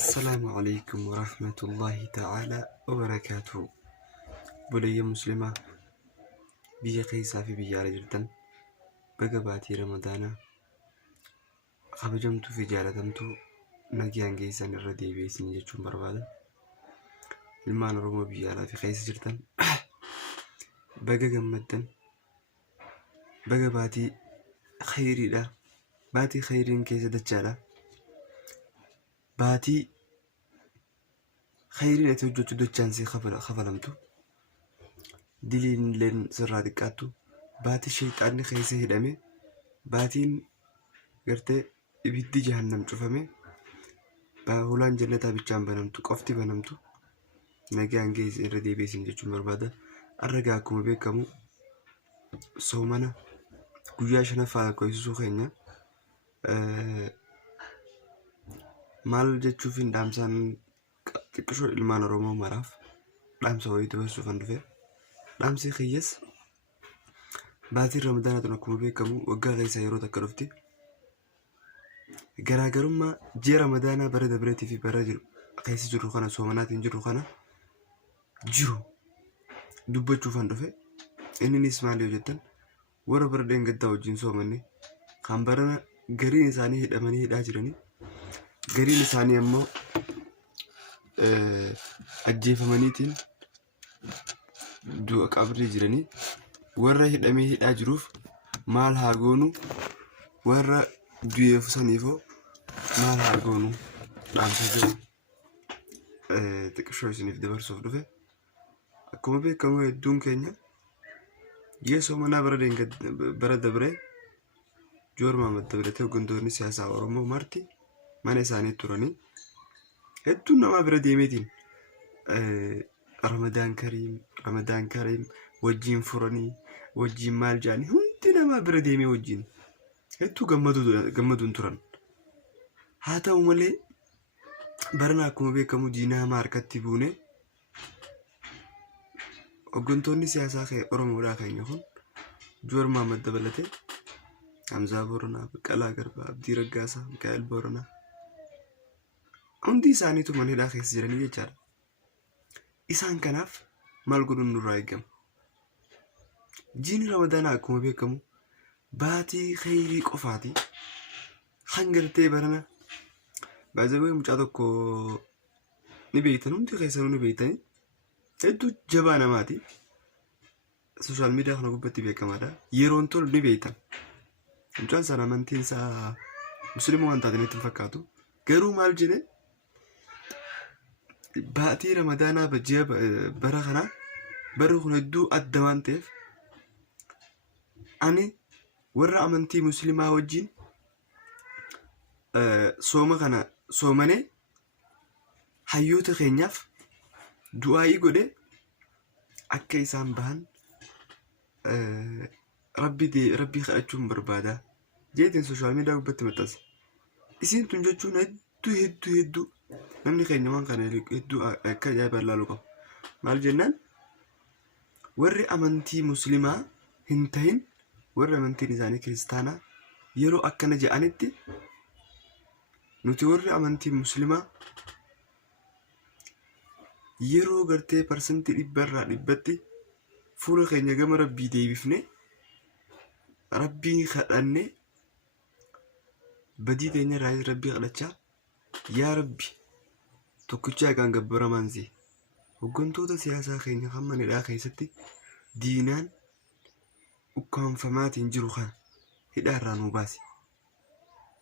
السلام عليكم ورحمة الله تعالى وبركاته. بلي مسلمة بيا قيسا في بيا رجلتن بقى باتي رمضانا خبجمتو في جالتمتو نجيان قيسان الردي بيسن يجون بربادا المان روما بيا في قيس جرتن بقى جمدن بقى باتي خيري لا باتي خيرين كيسة دجالة باتي خيرين أتوجد دجانسي خفلمتو دلين لين سرادكاتو باتي شيطاني خيسه هدامي باتين قرتي ibiddi jahannam cufame bahulan jannata bichaan banamtu qofti banamtu nagaan gees irra deebiisin jechuun barbaada. Arraga akkuma beekamu soomana guyyaa shanaffaa qoysuu keenya maal jechuufin dhaamsaan xiqqishoo ilmaan Oromoo maraaf dhaamsa wayii dabarsuufan dhufe. Dhaamsi kiyyaas baatii ramadaanaatu akkuma beekamu waggaa keessa yeroo takka dhufti. Garaagarummaa ji'a ramadaanaa bara dabreetii fi bara jiru keessa jiru kana soomanaatiin jiru kana jiru dubbachuufan dhufe. Innis maal yoo jettan warra bara dheengaddaa wajjin soomanne kan barana gariin isaanii hidhamanii hidhaa jiranii gariin isaanii ammoo ajjeefamaniitiin du'a qabrii jiranii warra hidhamee hidhaa jiruuf maal haa goonu warra du'eef saniifoo maal haa goonu dhaamsa jiru xiqqishoo isiniif dabarsuuf dhufe. Akkuma beekamu hedduun keenya ji'a soomanaa bara dabree Jowaar Mohaammed dabalatee hooggantoonni siyaasaa Oromoo marti mana isaanii turanii hedduun namaa bira deemeetiin Ramadaan Kariim wajjin furanii wajjin maal jaanii hundi namaa bira deemee wajjin hedduu gammaduun turan. Haa ta'u malee barana akkuma beekamu diinaa hamaa harkatti buune hooggantoonni siyaasaa Oromoodhaa keenya kun Jowaar Mohaammed dabalatee Hamzaa Booranaa, Baqqalaa Garbaa, Abdii Raggaasaa, Mikaa'el Booranaa hundi isaaniitu mana hidhaa keessa jiranii jechaadha. Isaan kanaaf maal godhuun nurraa eegama? Jiini ramadaanaa akkuma beekamu baatii khayrii qofaati. Hangartee barana baazawee mucaa tokko ni beektan hundi keessanuu ni beektanii hedduu jabaa namaati. Sooshaal miidiyaa kana gubbatti beekamaadha. Yeroon tolu ni beektan. Mucaan sana amantiin isaa musliima waan taateen itti fakkaatu. Garuu maal jedhee baatii ramadaanaa bajjee bara kanaa barri kun hedduu adda waan ta'eef ani warra amantii musliimaa wajjin sooma kana soomane hayyoota keenyaaf du'aa'ii godhe akka isaan bahan rabbii kadhachuun barbaada jeetiin sooshaal miidiyaa gubbatti maxxanse. Isiin tun jechuun hedduu namni keenya waan kana hedduu akka ajaa'ibaa ilaaluu qabu. Maal jennaan warri amantii musliimaa hin ta'in warri amantiin isaanii kiristaanaa yeroo akkana jedhanitti nuti warri amantii musliimaa yeroo gartee parsantii 100% fuula keenya gama rabbii deebifne rabbii kadhanne badii teenya irraa rabbii kadhachaa yaa rabbi tokkicha eegaan gabbaramaan si hooggantoota siyaasaa keenya kan mana hidhaa keessatti diinaan ukkaanfamaatiin jiru kana hidhaa irraa nuu baasi.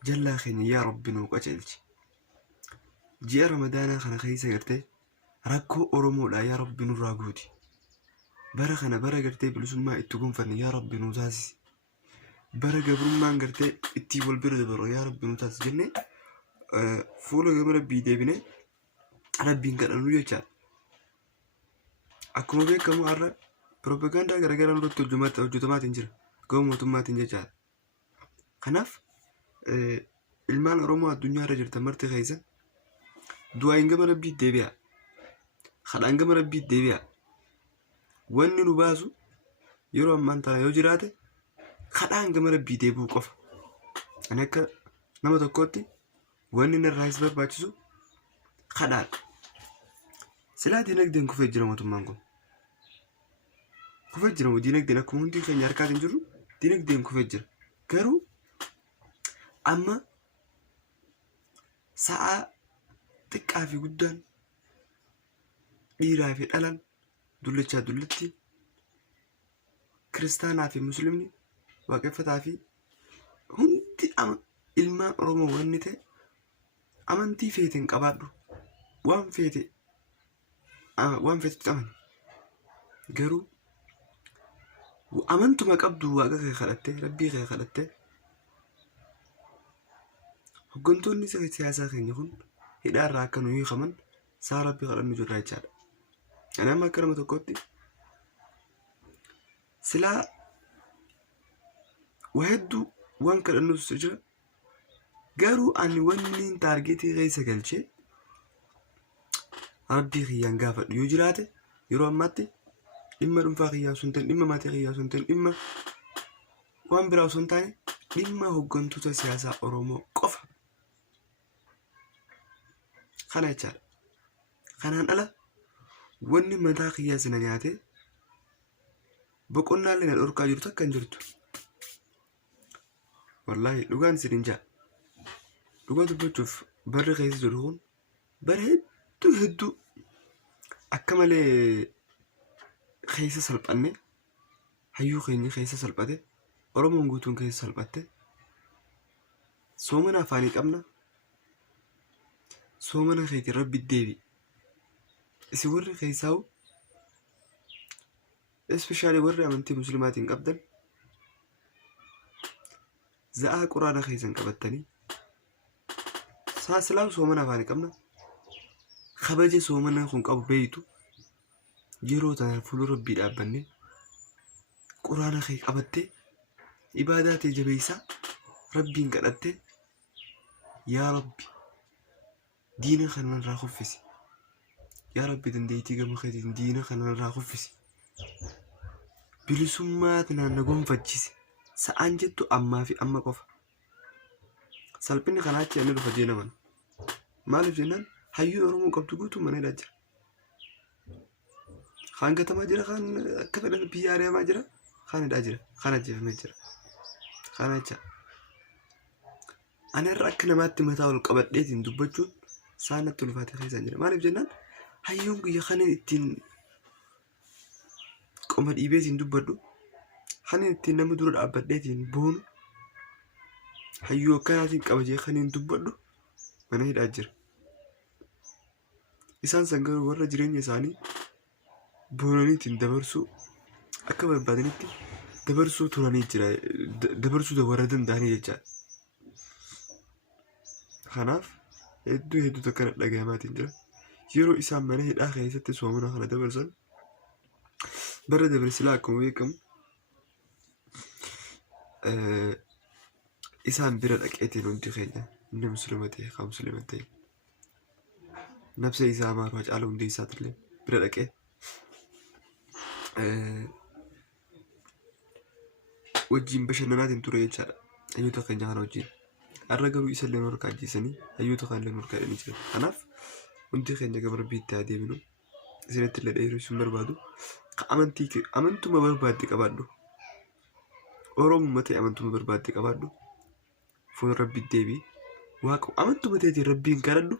Jallaa keenya yaa rabbi nuu qaceelchi. Ji'a ramadaanaa kana keessa gartee rakkoo Oromoodhaa yaa rabbi nurraa guuti. Bara kana bara gartee bilisummaa itti gonfanne yaa rabbi nuu taasisi. Bara gabrummaan gartee itti wal bira dabaru yaa rabbi nuu taasisi jennee fuula gama rabbii deebinee rabbiin kadhannu jechaadha. Akkuma beekamu har'a propagaandaa garaagaraa irratti hojjetamaatiin jira gama mootummaatiin jechaadha. Kanaaf ilmaan Oromoo addunyaa irra jirtan marti keessa du'aayin gama rabbii deebi'a. Kadhaan gama rabbii deebi'a. Wanni nu baasu yeroo ammaan tana yoo jiraate kadhaan gama rabbii deebi'uu qofa. Ani akka nama tokkootti wanni narraa is barbaachisu kadhaadha. Silaa dinagdeen kufee jira mootummaan kun. Kufee jira dinagdeen akkuma hundi keenya harkaatiin jirru dinagdeen kufee jira. Garuu amma sa'a xiqqaa fi guddaan dhiiraa fi dhalaan dullachaa dullatti kiristaanaa fi muslimni waaqeffataa fi hundi ilmaan Oromoo wanni ta'e amantii feeteen qabaadhu waan feetetti amani. Garuu amantuma qabdu waaqa kee kadhattee rabbii kee kadhattee hoggantoonni siyaasaa keenya kun hidhaarraa akka nu hiikaman saa rabbii kadhannu jirra jechaadha. Ani amma akka nama tokkotti silaa waa hedduu waan kadhannus jira. Garuu ani wanni taargeetii keessa galchee rabbii kiyyaan gaafadhu yoo jiraate yeroo ammaatti dhimma dhuunfaa kiyyaa osoo hin ta'in dhimma maatii kiyyaa osoo hin ta'in dhimma waan biraa osoo hin taane dhimma hoggantoota siyaasaa Oromoo qofa. Kana jechaadha. Kanaan ala wanni mataa kiyyaa sana nyaatee boqonnaallee na dhorkaa jirtu akka hin jirtu. Wallaahi dhugaan isin jaa. Dhugaa dubbachuuf barri keessa jiru kun bara hedduu akka malee keessa salphanne hayyuu keenya keessa salphate Oromoon guutuun keessa salphatte soomana afaanii qabna. Soomana keetiin rabbi deebi. Isin warri keessaa'u especially warri amantii muslimaatiin qabdan za'aa quraana keessan qabattanii silaa soomana afaanii qabna. Kabaje soomana kun qabu beeytu yeroo tana fuula rabbii dhaabbanne quraana kee qabattee ibaadaa ta'e jabeessaa rabbiin kadhattee yaa rabbi diina kanarraa kuffisi. Yaa rabbi dandeettii gama keetiin diina kanarraa kuffisi. Bilisummaa tanaan na gonfachiisi. Sa'aan jettu ammaa fi amma qofa. Salphinni kanaachi ani dhufa jee naman. Maaliif jennaan hayyuu Oromoo qabdu guutuu mana hidhaa jira. Kaan gatamaa jira, kaan akka fedhan biyya ari'amaa jira, kaan hidhaa jira, kaan ajjeefamee jira. Kana jecha ani irra akka namaatti mataa ol qabadheetiin dubbachuun saanatti ulfaatee keessaan jira. Maaliif jennaan hayyuun guyya kanin ittiin qoma dhiibeetiin dubbadhu, kanin ittiin nama dura dhaabbadheetiin boonu, hayyuu akkanaatiin qabajee kanin dubbadhu mana hidhaa jira. Isaan san garuu warra jireenya isaanii boonaniitiin dabarsuu akka barbaadanitti dabarsuu turanii jira. Dabarsuu warra danda'anii jechaadha. Kanaaf hedduu tokko dhaga'amaatiin jira. Yeroo isaan mana hidhaa keessatti soomana kana dabarsan bara dabarsilaa akkuma beekamu isaan bira dhaqeetiin hundi keenya inni muslima ta'e kaan muslima ta'e nabsa isaa maaru hacaala hundi isaatillee bira dhaqee wajjin bashannanaatiin ture jechaadha. Hayyoota keenya kana wajjin har'a garuu isallee nu harkaa ajjeesanii hayyoota kaanillee nu harkaa hidhanii jiran. Kanaaf hundi keenya gama rabbiitti haa deeminu. Isinitti illee dheeressuun barbaadu amantuma barbaadde qabaadhu. Oromummaa ta'e amantuma barbaadde qabaadhu. Fuula rabbiitti deebii. Waaqa amantuma ta'eetiin rabbiin kadhadhu.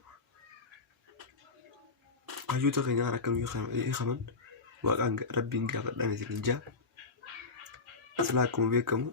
Hayyoota keenya akka nu hiikaman waaqaan rabbiin gaafadhaan isiniin jaa. Aslaa akkuma beekamu